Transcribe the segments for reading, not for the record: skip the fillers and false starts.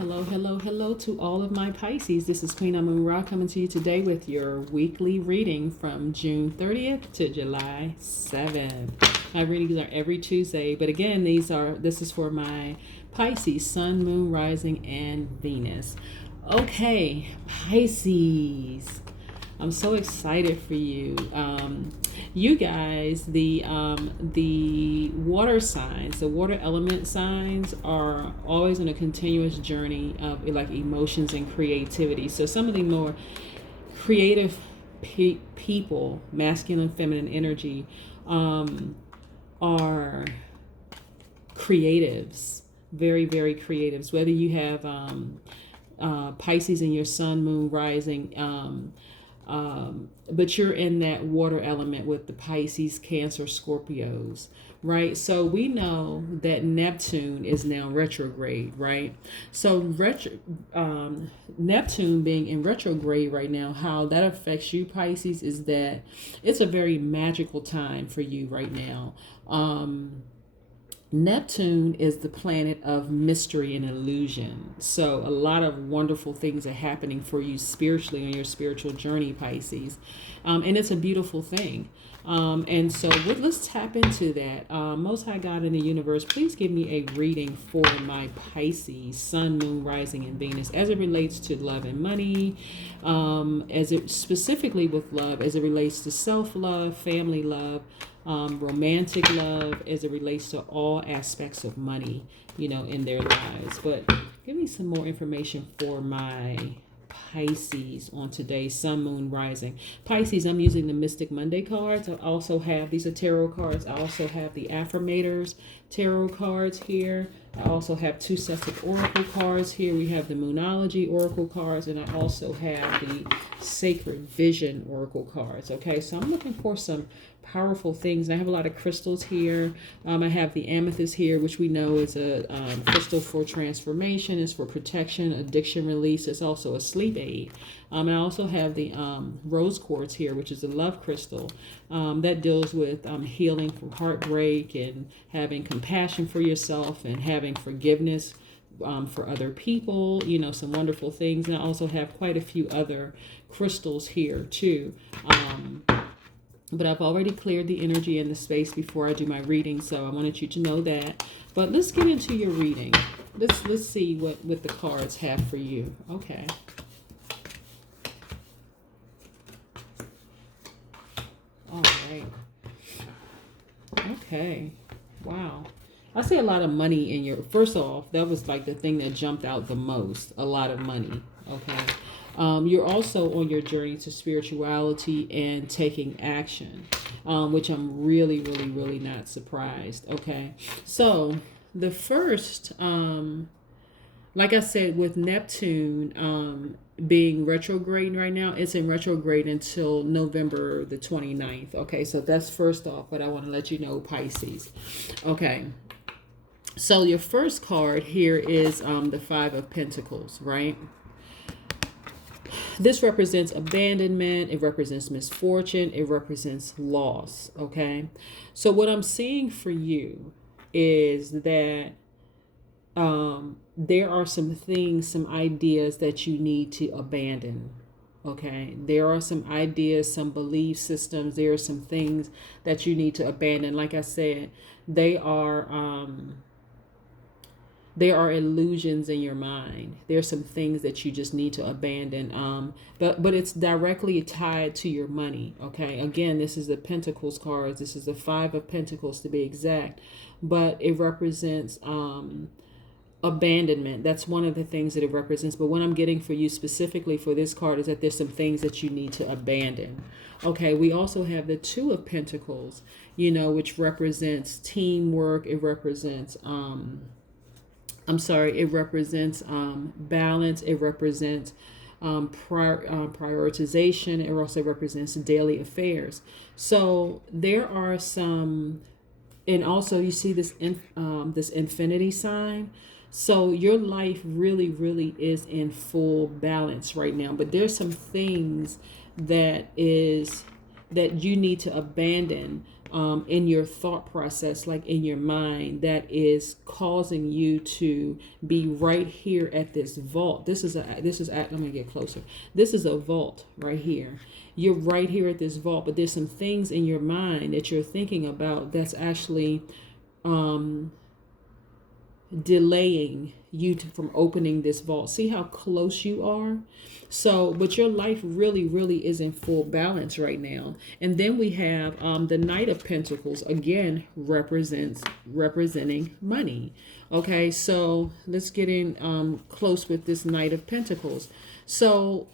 Hello, hello, hello to all of my Pisces. This is Queen Amun Ra coming to you today with your weekly reading from June 30th to July 7th. My readings are every Tuesday, but again, this is for my Pisces, Sun, Moon, Rising, and Venus. Okay, Pisces. I'm so excited for you. You guys, the water signs, the water element signs are always on a continuous journey of like emotions and creativity. So some of the more creative people, masculine, feminine energy, are creatives, very, very creatives. Whether you have Pisces in your sun, moon, rising, but you're in that water element with the Pisces, Cancer, Scorpios, right? So we know that Neptune is now retrograde, right? So Neptune being in retrograde right now, how that affects you, Pisces, is that it's a very magical time for you right now. Neptune is the planet of mystery and illusion. So a lot of wonderful things are happening for you spiritually on your spiritual journey, Pisces. And it's a beautiful thing. And so let's tap into that. Most High God in the universe, please give me a reading for my Pisces, Sun, Moon, Rising, and Venus as it relates to love and money, as it specifically with love, as it relates to self-love, family love, romantic love, as it relates to all aspects of money, in their lives. But give me some more information for my Pisces on today's Sun, Moon, Rising. Pisces, I'm using the Mystic Monday cards. I also have, these are tarot cards. I also have the Affirmators tarot cards here. I also have 2 sets of oracle cards here. We have the Moonology oracle cards, and I also have the Sacred Vision oracle cards. Okay, so I'm looking for some powerful things. I have a lot of crystals here. I have the amethyst here, which we know is a crystal for transformation. It's for protection, addiction release. It's also a sleep aid. I also have the rose quartz here, which is a love crystal that deals with healing from heartbreak and having compassion for yourself and having forgiveness for other people, some wonderful things. And I also have quite a few other crystals here too. But I've already cleared the energy and the space before I do my reading, so I wanted you to know that. But let's get into your reading. Let's see what the cards have for you. Okay. All right. Okay. Wow. I see a lot of money in your... First off, that was like the thing that jumped out the most. A lot of money. Okay. You're also on your journey to spirituality and taking action, which I'm really, really, really not surprised. Okay. So the first, like I said, with Neptune being retrograde right now, it's in retrograde until November the 29th. Okay. So that's first off, but I want to let you know, Pisces. Okay. So your first card here is the 5 of Pentacles, right? This represents abandonment. It represents misfortune. It represents loss. Okay. So what I'm seeing for you is that there are some things, some ideas that you need to abandon. Okay. There are some ideas, some belief systems. There are some things that you need to abandon. Like I said, they are illusions in your mind. There's some things that you just need to abandon. But it's directly tied to your money. Okay. Again, this is the Pentacles cards. This is the 5 of Pentacles to be exact. But it represents abandonment. That's one of the things that it represents. But what I'm getting for you specifically for this card is that there's some things that you need to abandon. Okay. We also have the 2 of Pentacles, which represents teamwork. It represents it represents balance. It represents prioritization. It also represents daily affairs. So there are some, and also you see this this infinity sign. So your life really, really is in full balance right now. But there's some things that you need to abandon in your thought process, like in your mind, that is causing you to be right here at this vault. Let me get closer. This is a vault right here. You're right here at this vault, but there's some things in your mind that you're thinking about that's actually delaying you from opening this vault. See how close you are? So, but your life really, really is in full balance right now. And then we have the Knight of Pentacles, again, representing money. Okay, so let's get in close with this Knight of Pentacles. So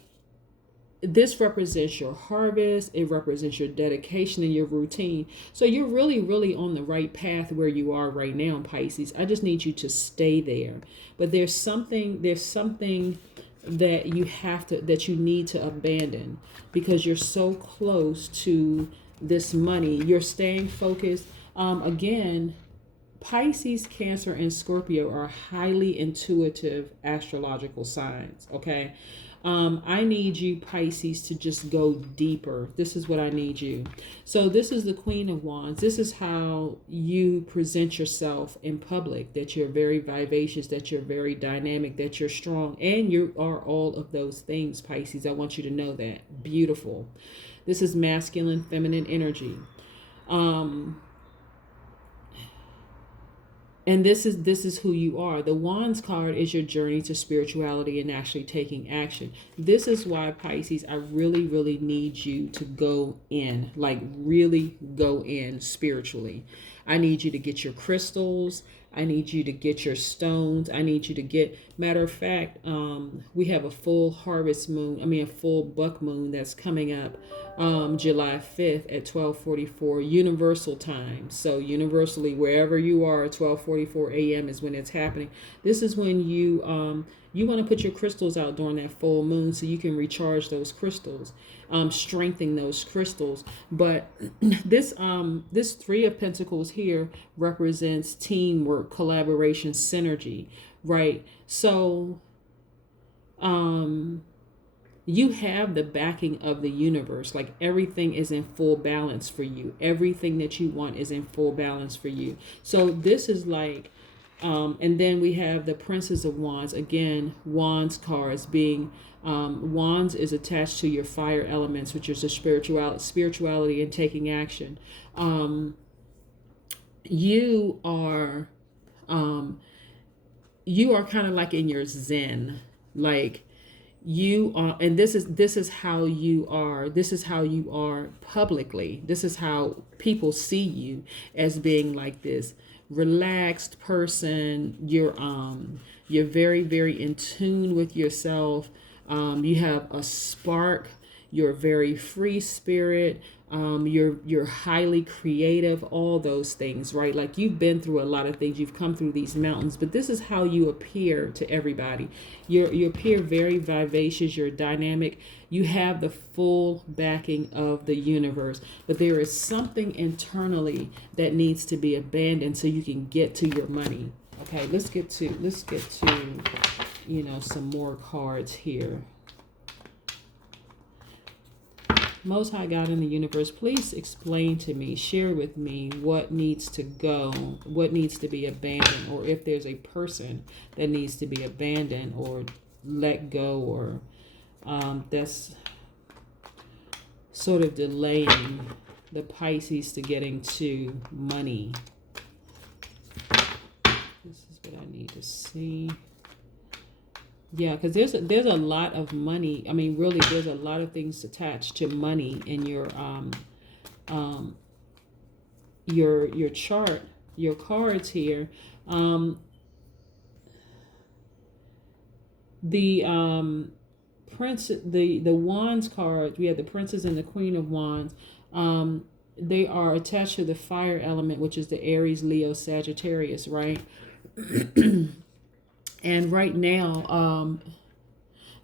this represents your harvest. It represents your dedication and your routine. So you're really, really on the right path where you are right now, Pisces. I just need you to stay there. But there's something that you need to abandon because you're so close to this money. You're staying focused. Again, Pisces, Cancer, and Scorpio are highly intuitive astrological signs. Okay. I need you, Pisces, to just go deeper. This is what I need you. So this is the Queen of Wands. This is how you present yourself in public, that you're very vivacious, that you're very dynamic, that you're strong. And you are all of those things, Pisces. I want you to know that. Beautiful. This is masculine, feminine energy. And this is who you are. The Wands card is your journey to spirituality and actually taking action. This is why, Pisces, I really, really need you to go in, like really go in spiritually. I need you to get your crystals. I need you to get your stones. I need you to get, matter of fact, we have a full a full buck moon that's coming up July 5th at 12:44 universal time. So universally, wherever you are, 12:44 a.m. is when it's happening. This is when you want to put your crystals out during that full moon so you can recharge those crystals, strengthen those crystals. But this Three of Pentacles here represents teamwork, collaboration, synergy, right? So you have the backing of the universe. Like everything is in full balance for you. Everything that you want is in full balance for you. So this is like, and then we have the Princess of Wands. Again, Wands cards being, Wands is attached to your fire elements, which is the spirituality and taking action. You are kind of like in your zen, like you are, and this is how you are. This is how you are publicly. This is how people see you, as being like this relaxed person. You're very, very in tune with yourself. You have a spark. You're a very free spirit. You're highly creative, all those things, right? Like you've been through a lot of things. You've come through these mountains, but this is how you appear to everybody. You appear very vivacious. You're dynamic. You have the full backing of the universe, but there is something internally that needs to be abandoned so you can get to your money. Okay, let's get to some more cards here. Most High God in the universe, please explain to me, share with me what needs to go, what needs to be abandoned, or if there's a person that needs to be abandoned or let go, or that's sort of delaying the Pisces to getting to money. This is what I need to see. Yeah, because there's a lot of money. I mean, really, there's a lot of things attached to money in your chart, your cards here. The Wands card. We have the Princess and the Queen of Wands. They are attached to the fire element, which is the Aries, Leo, Sagittarius, right? And right now,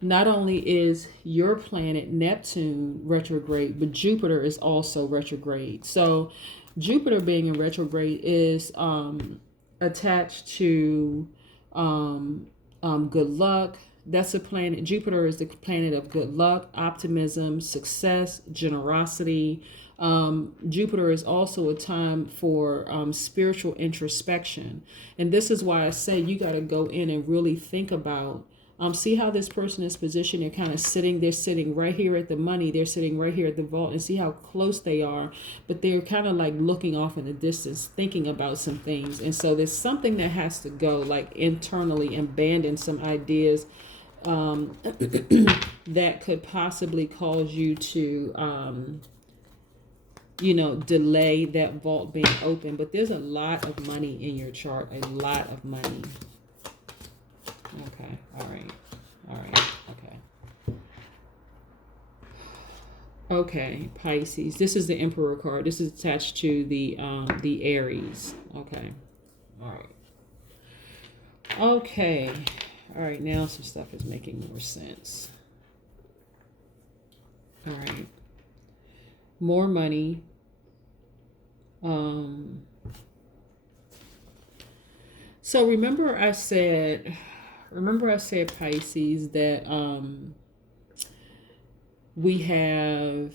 not only is your planet Neptune retrograde, but Jupiter is also retrograde. So Jupiter being in retrograde is attached to good luck, That's a planet. Jupiter is the planet of good luck, optimism, success, generosity. Jupiter is also a time for spiritual introspection. And this is why I say you got to go in and really think about, see how this person is positioned. They're sitting right here at the money. They're sitting right here at the vault, and see how close they are. But they're kind of like looking off in the distance, thinking about some things. And so there's something that has to go, like internally, abandon some ideas that could possibly cause you to, delay that vault being open. But there's a lot of money in your chart, a lot of money. Okay, all right, okay. Okay, Pisces. This is the Emperor card. This is attached to the Aries. Okay, all right. Okay. All right, now some stuff is making more sense. All right. More money. So remember I said, Pisces, that we have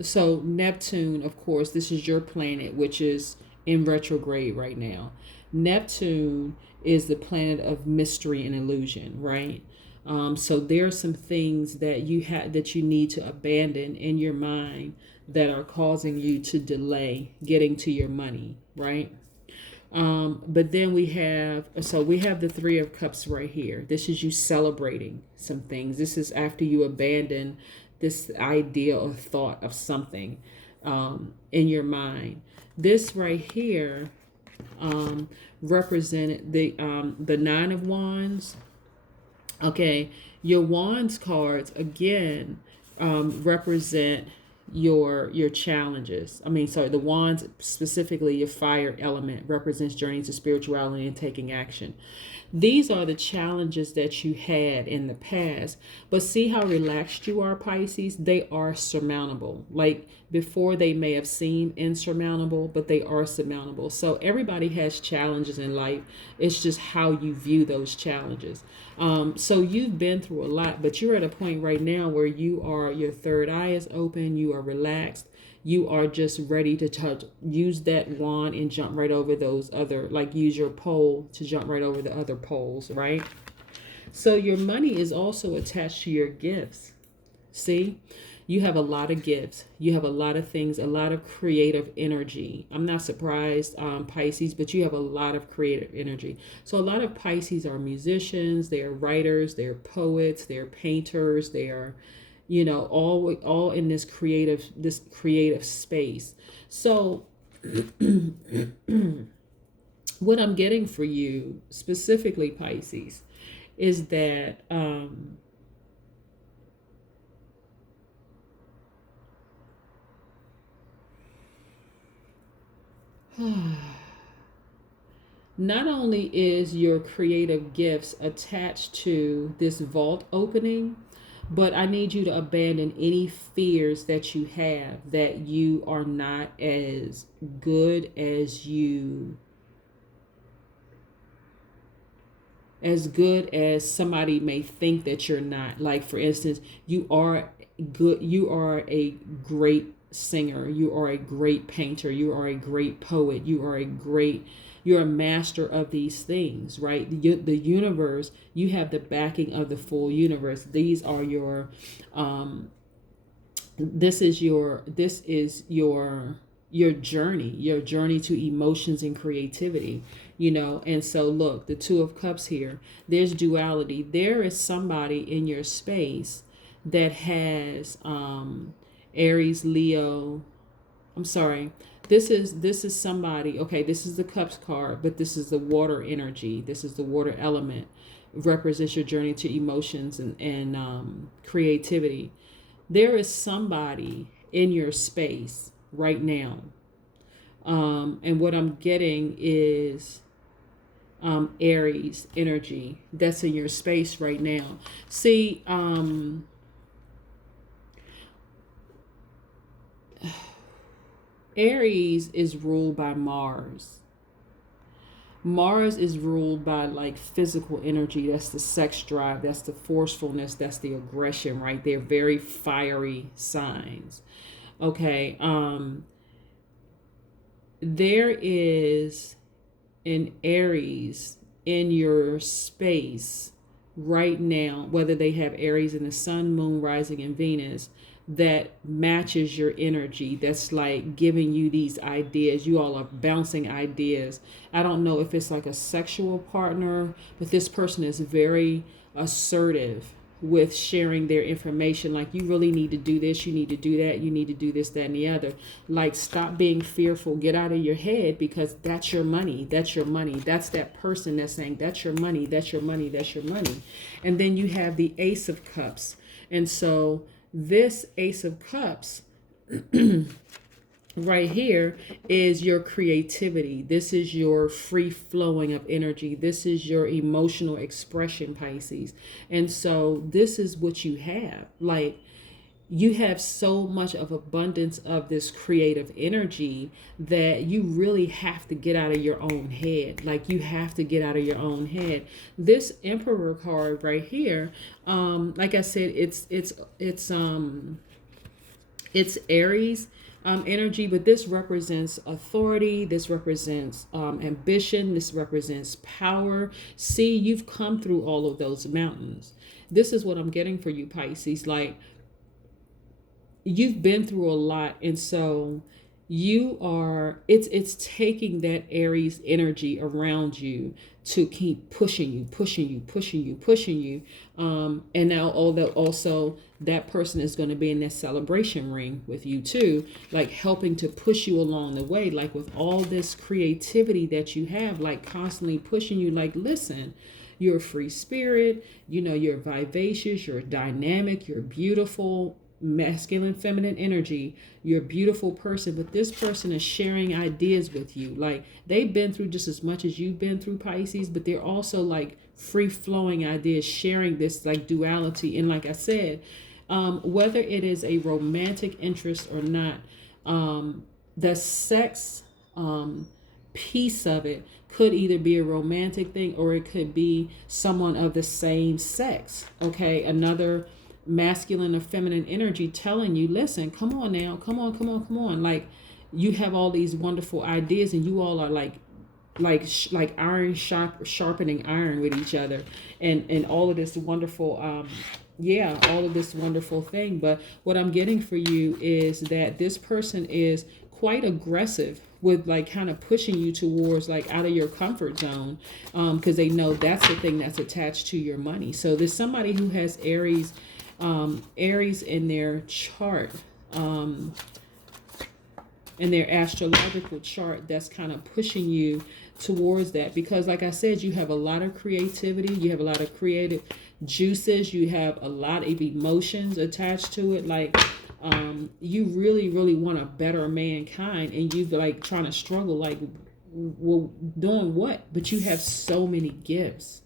so Neptune, of course, this is your planet, which is in retrograde right now. Neptune is the planet of mystery and illusion, right? So there are some things that you need to abandon in your mind that are causing you to delay getting to your money, right? But then we have the Three of Cups right here. This is you celebrating some things. This is after you abandon this idea or thought of something in your mind. This right here represented the Nine of Wands. Okay, your Wands cards again represent your challenges. The Wands, specifically your fire element, represents journey to spirituality and taking action. These are the challenges that you had in the past. But see how relaxed you are, Pisces? They are surmountable. Like before, they may have seemed insurmountable, but they are surmountable. So everybody has challenges in life. It's just how you view those challenges. So you've been through a lot, but you're at a point right now where your third eye is open, you are relaxed. You are just ready to use that wand and jump right over those other, like use your pole to jump right over the other poles, right? So your money is also attached to your gifts. See, you have a lot of gifts. You have a lot of things, a lot of creative energy. I'm not surprised, Pisces, but you have a lot of creative energy. So a lot of Pisces are musicians, they are writers, they're poets, they're painters, they are all in this creative space. So what I'm getting for you specifically, Pisces, is that not only is your creative gifts attached to this vault opening, but I need you to abandon any fears that you have that you are not as good as somebody may think that you're not. Like, for instance, you are good. You are a great singer. You are a great painter. You are a great poet. You're a master of these things, right? The universe, you have the backing of the full universe. These are your, this is your journey to emotions and creativity, And so look, the Two of Cups here, there's duality. There is somebody in your space that has, Aries, Leo, I'm sorry. This is somebody, okay, this is the Cups card, but this is the water energy. This is the water element. It represents your journey to emotions and creativity. There is somebody in your space right now. And what I'm getting is Aries energy that's in your space right now. See, Aries is ruled by Mars. Mars is ruled by like physical energy. That's the sex drive. That's the forcefulness. That's the aggression, right? They're very fiery signs. Okay. There is an Aries in your space right now, whether they have Aries in the sun, moon, rising, and Venus, that matches your energy, that's like giving you these ideas. You all are bouncing ideas. I don't know if it's like a sexual partner, but this person is very assertive with sharing their information. Like, you really need to do this, you need to do that, you need to do this, that, and the other. Like, stop being fearful, get out of your head, because that's your money. That's your money. That's that person that's saying that's your money, that's your money, that's your money. And then you have the Ace of Cups. And so this Ace of Cups right here is your creativity. This is your free flowing of energy. This is your emotional expression, Pisces. And so this is what you have. Like, you have so much of abundance of this creative energy that you really have to get out of your own head. Like, you have to get out of your own head. This Emperor card right here, like I said, it's Aries energy, but this represents authority. This represents ambition. This represents power. See, you've come through all of those mountains. This is what I'm getting for you, Pisces. Like, you've been through a lot, and so you are, it's taking that Aries energy around you to keep pushing you. And now also that person is going to be in that celebration ring with you too, like helping to push you along the way, like with all this creativity that you have, like constantly pushing you, like, listen, you're a free spirit, you're vivacious, you're dynamic, you're beautiful, masculine, feminine energy. You're a beautiful person, but this person is sharing ideas with you. Like, they've been through just as much as you've been through, Pisces, but they're also like free flowing ideas, sharing this like duality. And like I said, whether it is a romantic interest or not, the sex piece of it could either be a romantic thing, or it could be someone of the same sex. Okay, another masculine or feminine energy telling you, listen, come on now, come on. Like, you have all these wonderful ideas, and you all are like iron sharpening iron with each other, and all of this wonderful all of this wonderful thing. But what I'm getting for you is that this person is quite aggressive with like kind of pushing you towards like out of your comfort zone, because they know that's the thing that's attached to your money. So there's somebody who has Aries in their chart, in their astrological chart, that's kind of pushing you towards that, because like I said, you have a lot of creativity, you have a lot of creative juices, you have a lot of emotions attached to it. Like, you really want to better mankind, and you like trying to struggle, like, well, doing what? But you have so many gifts.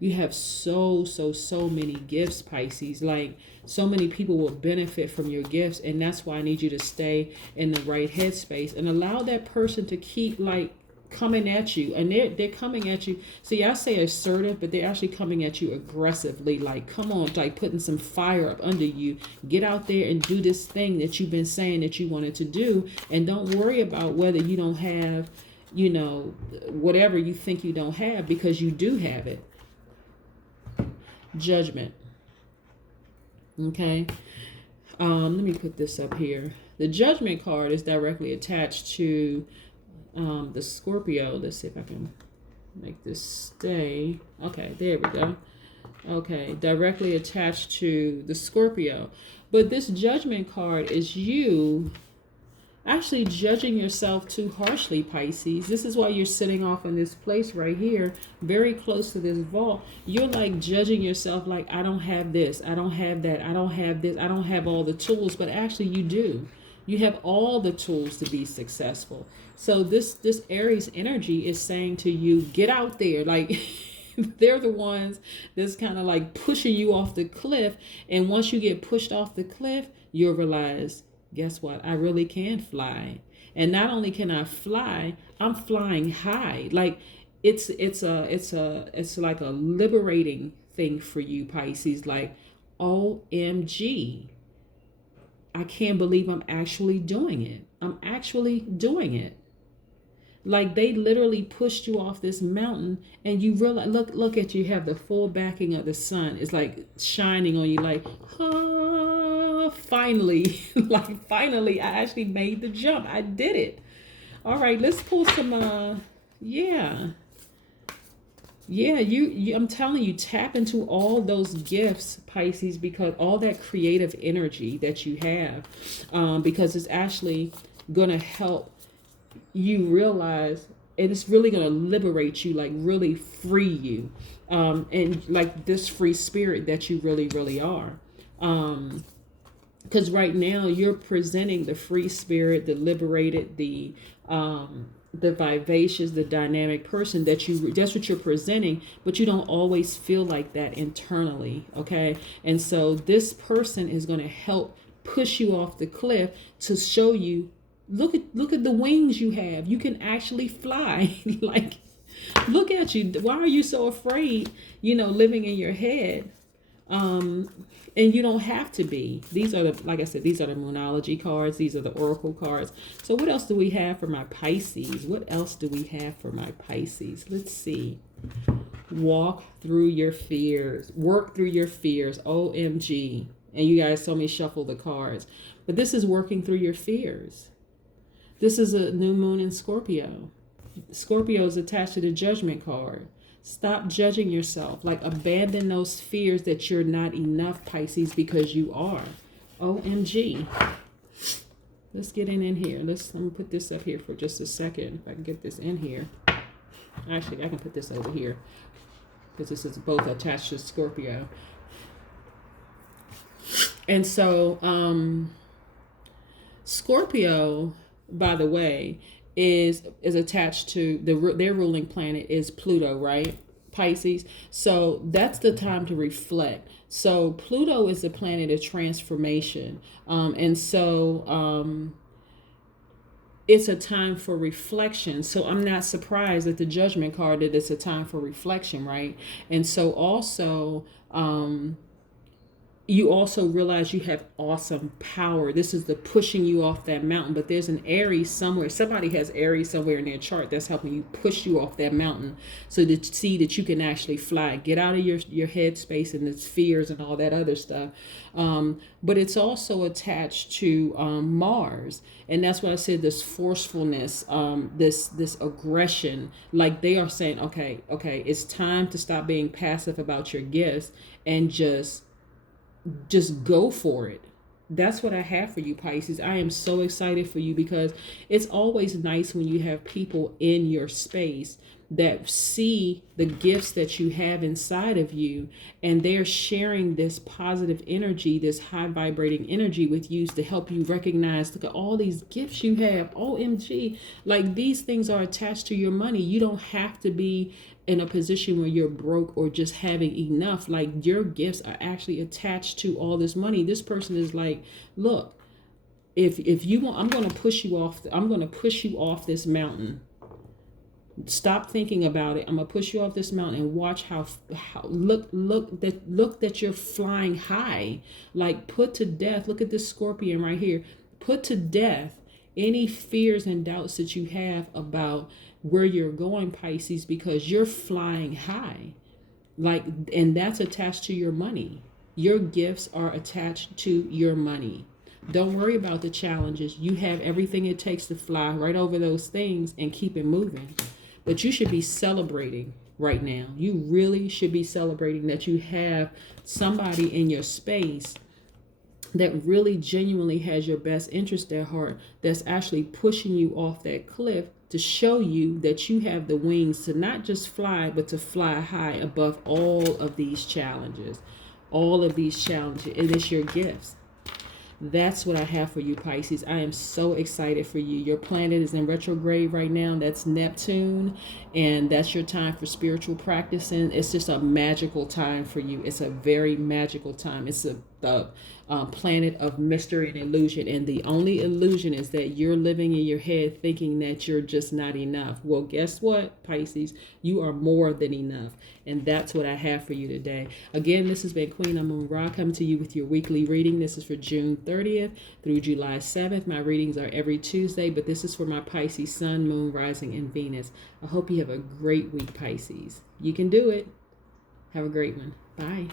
You have so many gifts, Pisces. Like, so many people will benefit from your gifts, and that's why I need you to stay in the right headspace and allow that person to keep like coming at you. And they're coming at you. See, I say assertive, but they're actually coming at you aggressively. Like, come on, like putting some fire up under you. Get out there and do this thing that you've been saying that you wanted to do, and don't worry about whether you don't have, whatever you think you don't have, because you do have it. Judgment. Okay. Let me put this up here. The Judgment card is directly attached to the Scorpio. Let's see if I can make this stay. Okay, there we go. Okay, directly attached to the Scorpio. But this Judgment card is you actually judging yourself too harshly, Pisces. This is why you're sitting off in this place right here, very close to this vault. You're like judging yourself, like, I don't have this, I don't have that, I don't have this, I don't have all the tools. But actually you do. You have all the tools to be successful. So this Aries energy is saying to you, get out there. Like, they're the ones that's kind of like pushing you off the cliff. And once you get pushed off the cliff, you'll realize, guess what? I really can fly. And not only can I fly, I'm flying high. Like, it's like a liberating thing for you, Pisces. Like, OMG, I can't believe I'm actually doing it. I'm actually doing it. Like, they literally pushed you off this mountain, and you realize, look at you, have the full backing of the sun. It's like shining on you, like, ah, finally. Like, finally, I actually made the jump. I did it. All right, let's pull some yeah. Yeah, I'm telling you, tap into all those gifts, Pisces, because all that creative energy that you have, because it's actually going to help you realize, and it's really going to liberate you, like really free you, and like this free spirit that you really, really are. Because right now you're presenting the free spirit, the liberated, the vivacious, the dynamic person that's what you're presenting, but you don't always feel like that internally. Okay. And so this person is going to help push you off the cliff to show you, look at the wings you have. You can actually fly. Like, look at you. Why are you so afraid, living in your head? And you don't have to be. These are like I said, these are the Moonology cards. These are the Oracle cards. So what else do we have for my Pisces? What else do we have for my Pisces? Let's see. Walk through your fears. Work through your fears. OMG. And you guys saw me shuffle the cards. But this is working through your fears. This is a new moon in Scorpio. Scorpio is attached to the Judgment card. Stop judging yourself. Like, abandon those fears that you're not enough, Pisces, because you are. OMG. Let's get in here. Let me put this up here for just a second. If I can get this in here. Actually, I can put this over here, because this is both attached to Scorpio. And so, Scorpio, by the way, is attached to their ruling planet is Pluto, right? Pisces. So that's the time to reflect. So Pluto is the planet of transformation. And so it's a time for reflection. So I'm not surprised that the Judgment card, that it's a time for reflection, right? And so also, you also realize you have awesome power. This is the pushing you off that mountain. But there's an Aries somewhere. Somebody has Aries somewhere in their chart that's helping you push you off that mountain, so that you see that you can actually fly. Get out of your head space and its fears and all that other stuff. But it's also attached to Mars. And that's why I said this forcefulness, this aggression. Like, they are saying, okay, it's time to stop being passive about your gifts and just go for it. That's what I have for you, Pisces. I am so excited for you, because it's always nice when you have people in your space that see the gifts that you have inside of you, and they're sharing this positive energy, this high vibrating energy with you to help you recognize, look at all these gifts you have. OMG. Like, these things are attached to your money. You don't have to be in a position where you're broke or just having enough. Like, your gifts are actually attached to all this money. This person is like, look, if you want, I'm going to push you off this mountain. Stop thinking about it. I'm going to push you off this mountain, and watch how look that you're flying high. Like, put to death. Look at this Scorpion right here. Put to death any fears and doubts that you have about where you're going, Pisces, because you're flying high. Like, and that's attached to your money. Your gifts are attached to your money. Don't worry about the challenges. You have everything it takes to fly right over those things and keep it moving. But you should be celebrating right now. You really should be celebrating that you have somebody in your space that really genuinely has your best interest at heart, that's actually pushing you off that cliff to show you that you have the wings to not just fly, but to fly high above all of these challenges. All of these challenges. It is your gifts. That's what I have for you, Pisces. I am so excited for you. Your planet is in retrograde right now. That's Neptune. And that's your time for spiritual practicing. It's just a magical time for you. It's a very magical time. It's a the planet of mystery and illusion. And the only illusion is that you're living in your head thinking that you're just not enough. Well, guess what, Pisces? You are more than enough. And that's what I have for you today. Again, this has been Queen Amun Ra coming to you with your weekly reading. This is for June 30th through July 7th. My readings are every Tuesday, but this is for my Pisces Sun, Moon, Rising, and Venus. I hope you have a great week, Pisces. You can do it. Have a great one. Bye.